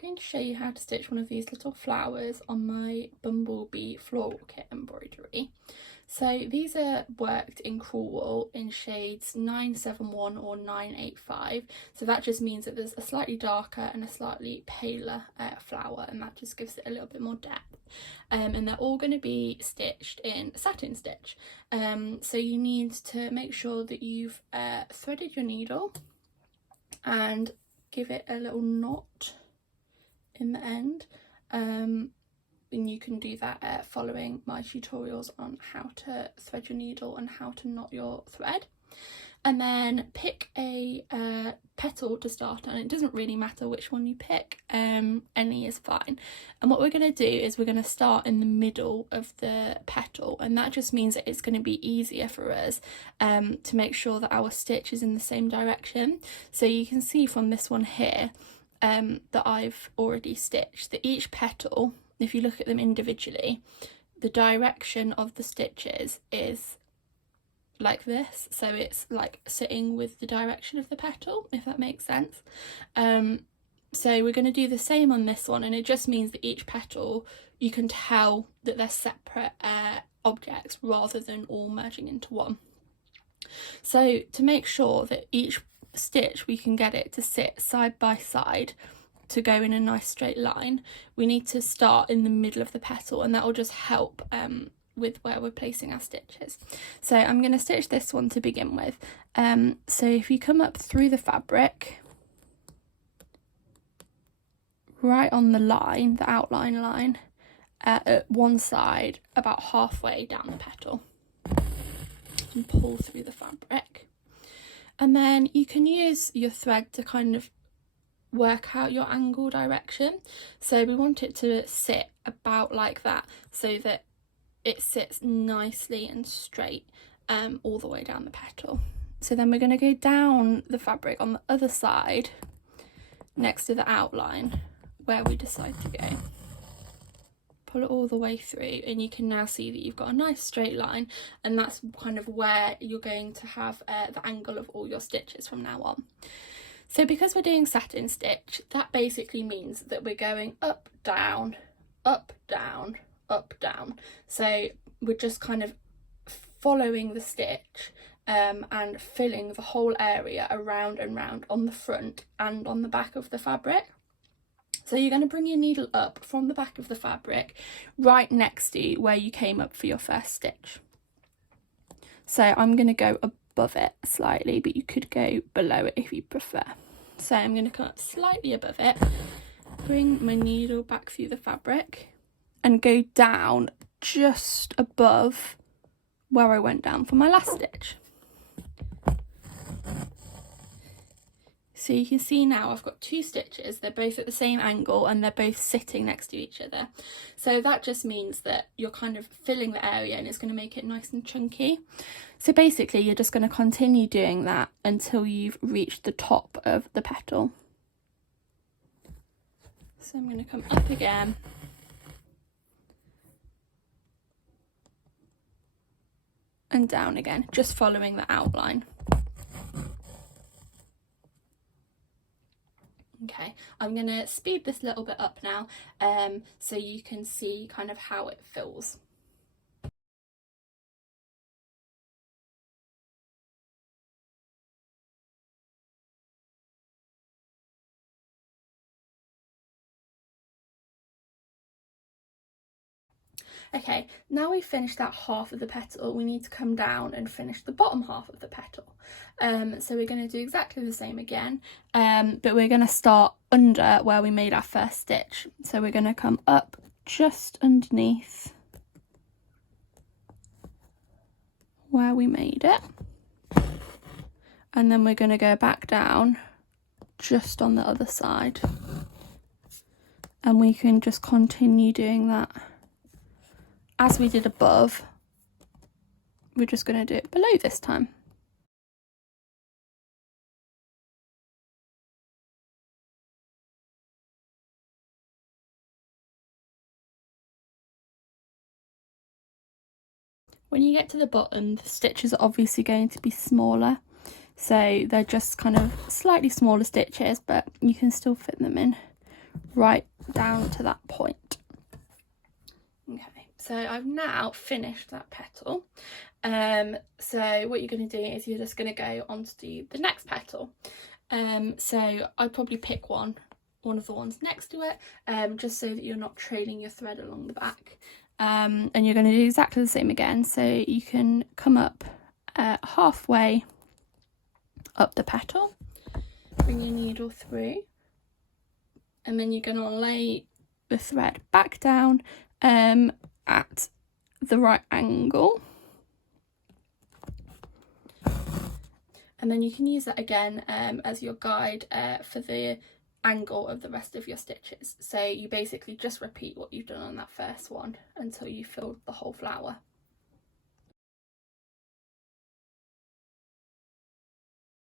going to show you how to stitch one of these little flowers on my Bumblebee Floral Kit embroidery. So these are worked in crewel wool in shades 971 or 985. So that just means that there's a slightly darker and a slightly paler flower, and that just gives it a little bit more depth. And they're all going to be stitched in satin stitch. So you need to make sure that you've threaded your needle and give it a little knot in the end, and you can do that following my tutorials on how to thread your needle and how to knot your thread. And then pick a petal to start on. It doesn't really matter which one you pick, any is fine. And what we're going to do is we're going to start in the middle of the petal, and that just means that it's going to be easier for us to make sure that our stitch is in the same direction. So you can see from this one here that I've already stitched that each petal, if you look at them individually, the direction of the stitches is like this, so it's like sitting with the direction of the petal, if that makes sense. So we're going to do the same on this one, and it just means that each petal, you can tell that they're separate objects rather than all merging into one. So to make sure that each stitch we can get it to sit side by side to go in a nice straight line, we need to start in the middle of the petal, and that will just help with where we're placing our stitches. So I'm going to stitch this one to begin with. So if you come up through the fabric, right on the line, the outline line, at one side, about halfway down the petal, and pull through the fabric. And then you can use your thread to kind of work out your angle direction. So we want it to sit about like that, so that it sits nicely and straight all the way down the petal. So then we're going to go down the fabric on the other side next to the outline where we decide to go. Pull it all the way through, and you can now see that you've got a nice straight line, and that's kind of where you're going to have the angle of all your stitches from now on. So because we're doing satin stitch, that basically means that we're going up, down, up, down, up, down. So we're just kind of following the stitch and filling the whole area around and round on the front and on the back of the fabric. So you're going to bring your needle up from the back of the fabric right next to where you came up for your first stitch. So I'm going to go above it slightly, but you could go below it if you prefer. So I'm going to come up slightly above it, bring my needle back through the fabric, and go down just above where I went down for my last stitch. So you can see now I've got two stitches, they're both at the same angle and they're both sitting next to each other. So that just means that you're kind of filling the area, and it's going to make it nice and chunky. So basically you're just going to continue doing that until you've reached the top of the petal. So I'm going to come up again, and down again, just following the outline. Okay, I'm going to speed this little bit up now so you can see kind of how it fills. Okay, now we've finished that half of the petal, we need to come down and finish the bottom half of the petal. So we're going to do exactly the same again, but we're going to start under where we made our first stitch. So we're going to come up just underneath where we made it, and then we're going to go back down just on the other side, and we can just continue doing that as we did above. We're just going to do it below this time. When you get to the bottom, the stitches are obviously going to be smaller, so they're just kind of slightly smaller stitches, but you can still fit them in right down to that point. Okay, so I've now finished that petal. So what you're going to do is you're just going to go on to do the next petal. So I'd probably pick one of the ones next to it, just so that you're not trailing your thread along the back. And you're going to do exactly the same again. So you can come up halfway up the petal, bring your needle through, and then you're going to lay the thread back down at the right angle, and then you can use that again as your guide for the angle of the rest of your stitches. So you basically just repeat what you've done on that first one until you filled the whole flower.